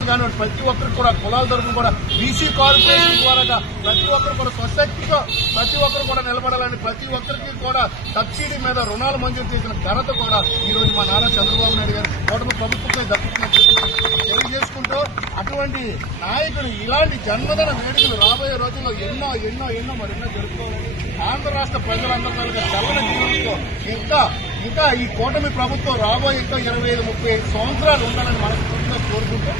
కానీ ప్రతి ఒక్కరికి కూడా కులాల తరఫున కూడా బీసీ కార్పొరేషన్ ద్వారా ప్రతి ఒక్కరు కూడా స్వశక్తిగా ప్రతి ఒక్కరు కూడా నిలబడాలని ప్రతి ఒక్కరికి కూడా సబ్సిడీ మీద రుణాలు మంజూరు చేసిన ఘనత కూడా ఈ రోజు మా నాన్న చంద్రబాబు నాయుడు గారు ఉన్నటువంటి నాయకులు ఇలాంటి జన్మదిన వేడుకలు రాబోయే రోజుల్లో ఎన్నో ఎన్నో ఎన్నో మరెన్నో జరుపుకోవాలి ఆంధ్ర రాష్ట్ర ప్రజలందరూ చల్లని జీవితంలో ఇంకా ఇంకా ఈ కూటమి ప్రభుత్వం రాబోయే ఇంకా ఇరవై ఐదు ముప్పై ఐదు సంవత్సరాలు ఉండాలని మనకు కోరుకుంటూ